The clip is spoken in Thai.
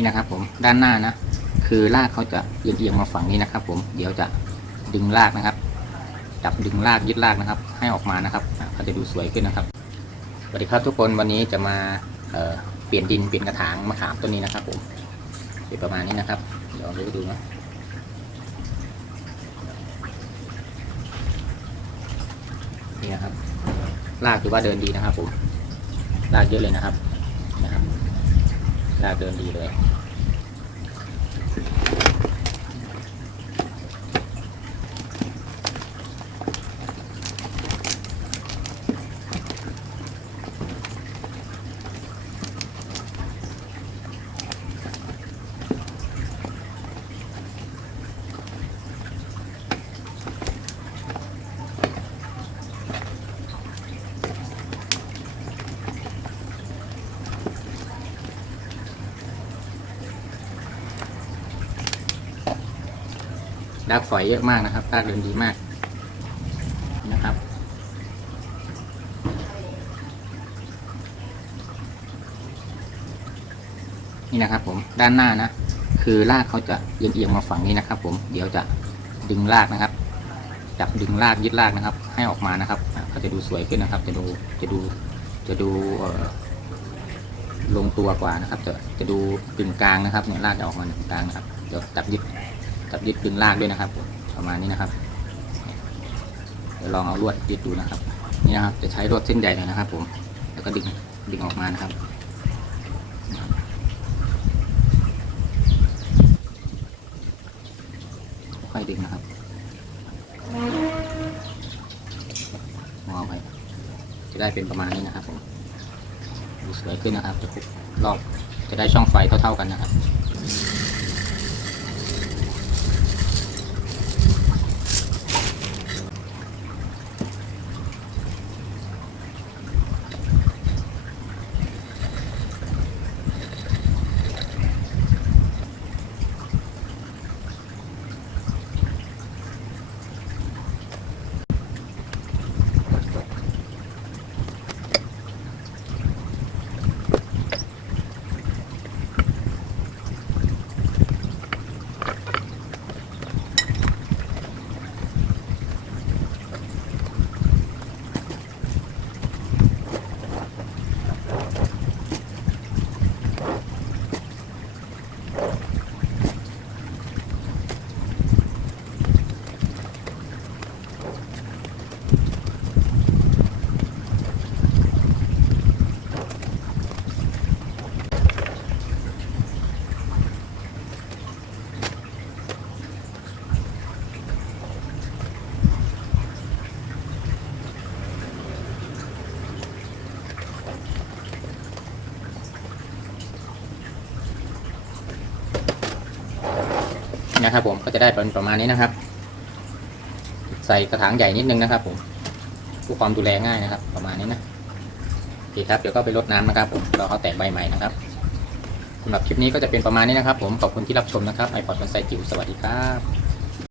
นี่นะครับ ผมด้านหน้านะคือรากเขาจะเอียงๆมาฝั่งนี้นะครับ ผมเดี๋ยวจะดึงรากนะครับ จับดึงรากยึดรากนะครับ ให้ออกมานะครับเขาจะดูสวยขึ้นนะครับสวัสดีครับทุกคนวันนี้จะมาเเปลี่ยนดินเปลี่ยนกระถางมะขามต้นนี้นะครับ ผมเป็นประมาณนี้นะครับ เดี๋ยวเราไปดูนะนี่นะครับรากถือว่าเดินดีนะครับ ผมรากเยอะเลยนะครับนะครับ น่าเดินดีเลย รากฝอยเยอะมากนะครับรากเดินดีมากนะครับ นี่นะครับผมด้านหน้านะ คือรากเขาจะเอียงๆมาฝั่งนี้นะครับ ผมเดี๋ยวจะดึงรากนะครับจับดึงรากยึดรากนะครับ ให้ออกมานะครับเขาจะดูสวยขึ้นนะครับ จะดูจะดูจะดูลงตัวกว่านะครับ จะจะดูกึ่งกลางนะครับเนี่ยรากจะออกมาถึงกลางนะครับเดี๋ยวจับยึด จับยึดดึงลากด้วยนะครับผมประมาณนี้นะครับเดี๋ยวลองเอาลวดยึดดูนะครับ นี่นะครับ จะใช้ลวดเส้นใหญ่หน่อยนะครับ ผม แล้วก็ดึงดึงออกมานะครับค่อยดึงนะครับมองไปจะได้เป็นประมาณนี้นะครับผมดูสวยขึ้นนะครับจะครบรอบจะได้ช่องไฟเท่าๆกันนะครับ นะครับ ผมก็จะได้เป็นประมาณนี้นะครับ ใส่กระถางใหญ่นิดนึงนะครับ ผมเพื่อความดูแลง่ายนะครับ ประมาณนี้นะโอเคครับเดี๋ยวก็ไปรดน้ำนะครับ ผมรอเขาแตกใบใหม่นะครับสำหรับคลิปนี้ก็จะเป็นประมาณนี้นะครับ ผมขอบคุณที่รับชมนะครับไอพอดคอนไซจิ๋วสวัสดีครับ